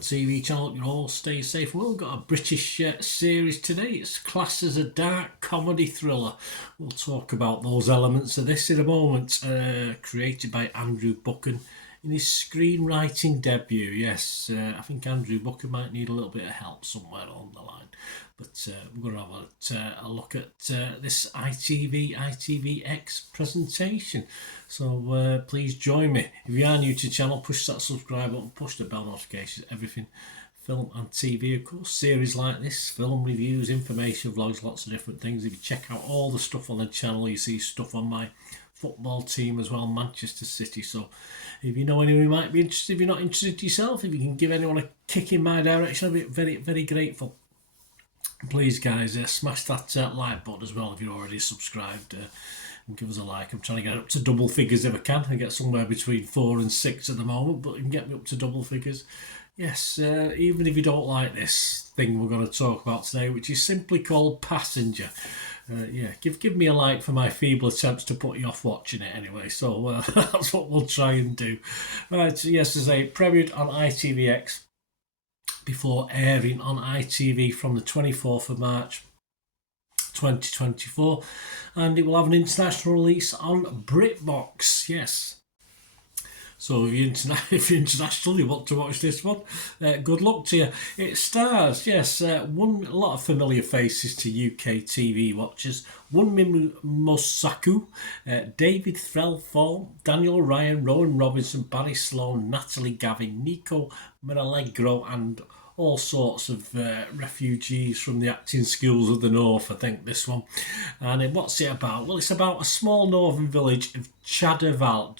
TV channel. You all stay safe. We've got a British series today. It's classed as a dark comedy thriller. We'll talk about those elements of this in a moment. Created by Andrew Buchan in his screenwriting debut. Yes, I think Andrew Buchan might need a little bit of help somewhere on the line. But we're going to have a look at this ITVX presentation. So please join me. If you are new to the channel, push that subscribe button, push the bell notifications, everything film and TV, of course. Series like this, film reviews, information vlogs, lots of different things. If you check out all the stuff on the channel, you see stuff on my football team as well, Manchester City. So if you know anyone who might be interested, if you're not interested yourself, if you can give anyone a kick in my direction, I'd be very, very grateful. Please guys, smash that like button as well if you're already subscribed, and give us a like. I'm trying to get up to double figures if I can. I get somewhere between 4 and 6 at the moment, but you can get me up to double figures. Yes, even if you don't like this thing we're going to talk about today, which is simply called Passenger. Yeah, give me a like for my feeble attempts to put you off watching it anyway. So that's what we'll try and do. Right, so yes, as I premiered on ITVX before airing on ITV from the 24th of March 2024, and it will have an international release on BritBox. Yes. So if you're international, you want to watch this one, good luck to you. It stars, yes, a lot of familiar faces to UK TV watchers. Wunmi Mosaku, David Threlfall, Daniel Ryan, Rowan Robinson, Barry Sloan, Natalie Gavin, Nico Miralegro, and all sorts of refugees from the acting schools of the north, I think, this one. And what's it about? Well, it's about a small northern village of Chaddervale.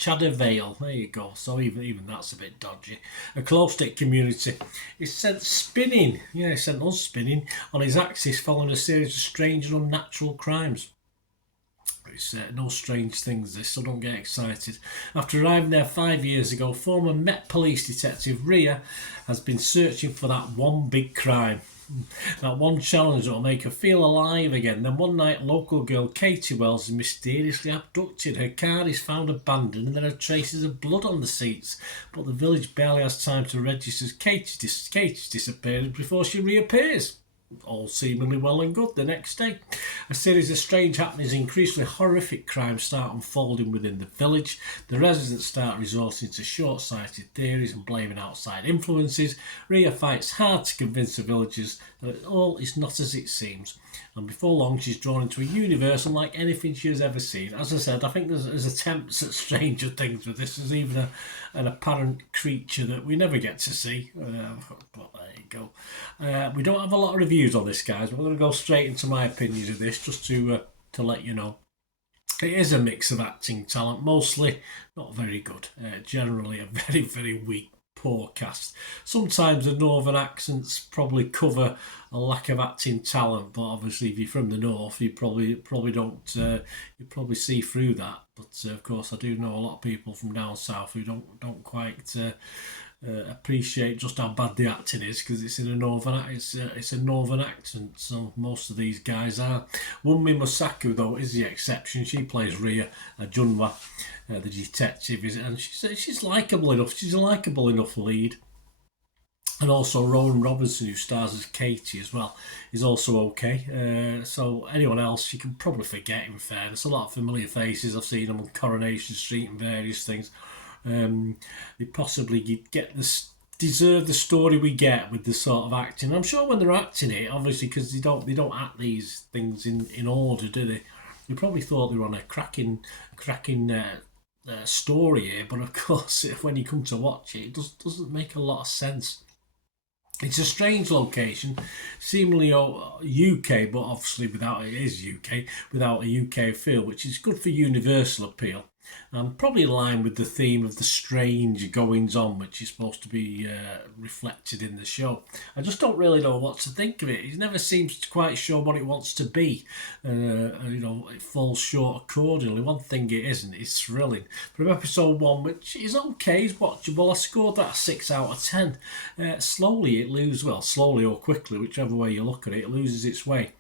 There you go. So even that's a bit dodgy. A close-knit community. It's sent spinning. Yeah, it's sent us spinning on his axis following a series of strange and unnatural crimes. It's no strange things this, so don't get excited. After arriving there 5 years ago, former Met Police detective Ria has been searching for that one big crime. That one challenge that will make her feel alive again. Then one night, local girl Katie Wells is mysteriously abducted. Her car is found abandoned and there are traces of blood on the seats. But the village barely has time to register as Katie's disappeared before she reappears. All seemingly well and good the next day. A series of strange happenings, increasingly horrific crimes start unfolding within the village. The residents start resorting to short-sighted theories and blaming outside influences. Ria fights hard to convince the villagers that all is not as it seems. And before long, she's drawn into a universe unlike anything she has ever seen. As I said, I think there's attempts at stranger things with this. There's even an apparent creature that we never get to see. But there you go. We don't have a lot of reviews on this, guys. We're going to go straight into my opinions of this, just to let you know. It is a mix of acting talent, mostly not very good. Generally a very, very weak, poor cast. Sometimes the northern accents probably cover a lack of acting talent, but obviously if you're from the north, you probably don't you probably see through that. But of course, I do know a lot of people from down south who don't quite appreciate just how bad the acting is, because it's in a northern it's a northern accent. So most of these guys are. Wunmi Mosaku though is the exception. She plays Ria Junwa, the detective, and she's likable enough. She's a likable enough lead. And also Rowan Robinson, who stars as Katie as well, is also okay. So anyone else, you can probably forget, in fairness. A lot of familiar faces. I've seen them on Coronation Street and various things. They possibly deserve the story we get with the sort of acting. I'm sure when they're acting it, obviously, because they don't act these things in order, do they? You probably thought they were on a cracking story here, but of course, when you come to watch it, it doesn't make a lot of sense. It's a strange location, seemingly UK, but obviously it is UK, without a UK feel, which is good for universal appeal. Probably in line with the theme of the strange goings-on, which is supposed to be reflected in the show. I just don't really know what to think of it. It never seems to quite sure what it wants to be. It falls short accordingly. One thing it isn't is thrilling. From episode 1, which is okay, is watchable, I scored that a 6 out of 10. Slowly or quickly, whichever way you look at it, it loses its way.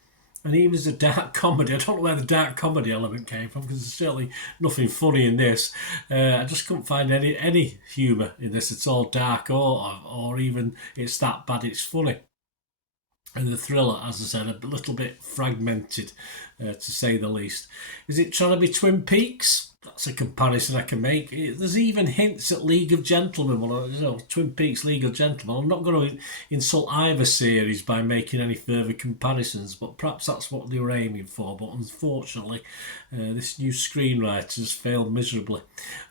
And even as a dark comedy, I don't know where the dark comedy element came from, because there's certainly nothing funny in this. I just couldn't find any humour in this. It's all dark, or even it's that bad it's funny. And the thriller, as I said, a little bit fragmented, to say the least. Is it trying to be Twin Peaks? That's a comparison I can make. There's even hints at League of Gentlemen. Well, Twin Peaks, League of Gentlemen. I'm not going to insult either series by making any further comparisons, but perhaps that's what they were aiming for. But unfortunately, this new screenwriter has failed miserably.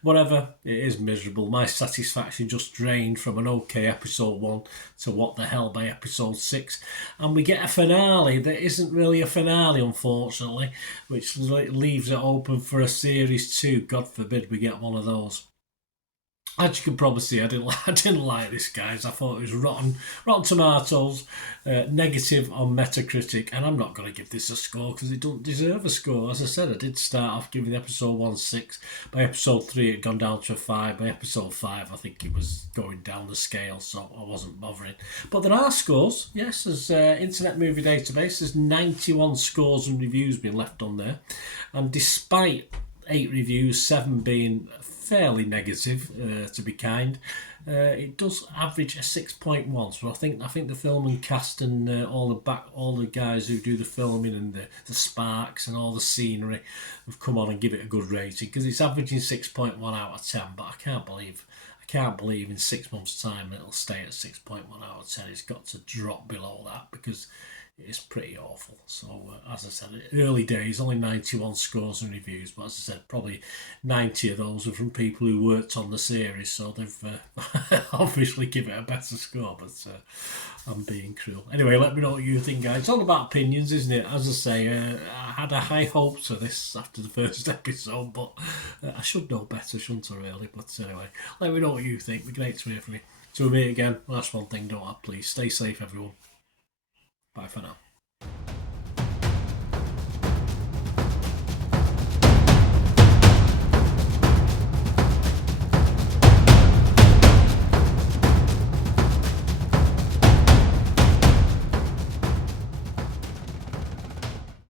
Whatever, it is miserable. My satisfaction just drained from an okay episode 1 to what the hell by episode 6. And we get a finale that isn't really a finale, unfortunately, which leaves it open for a series 2. God forbid we get one of those. As you can probably see, I didn't like this, guys. I thought it was rotten tomatoes, negative on Metacritic, and I'm not going to give this a score because it doesn't deserve a score. As I said, I did start off giving episode 1 6. By episode 3, it had gone down to a 5. By episode 5, I think it was going down the scale, so I wasn't bothering. But there are scores, yes. There's Internet Movie Database. There's 91 scores and reviews being left on there, and despite 8 reviews, 7 being fairly negative, to be kind, it does average a 6.1. So I think the film and cast and all the guys who do the filming and the sparks and all the scenery have come on and give it a good rating, because it's averaging 6.1 out of 10. But I can't believe in 6 months' time it'll stay at 6.1 out of 10. It's got to drop below that, because it's pretty awful. So, as I said, early days, only 91 scores and reviews, but as I said, probably 90 of those are from people who worked on the series, so they've obviously given it a better score, but I'm being cruel. Anyway, let me know what you think, guys. It's all about opinions, isn't it? As I say, I had a high hopes for this after the first episode, but I should know better, shouldn't I, really? But anyway, let me know what you think. It'd be great to hear from you. To me again, last one thing, don't I? Please stay safe, everyone. Bye for now.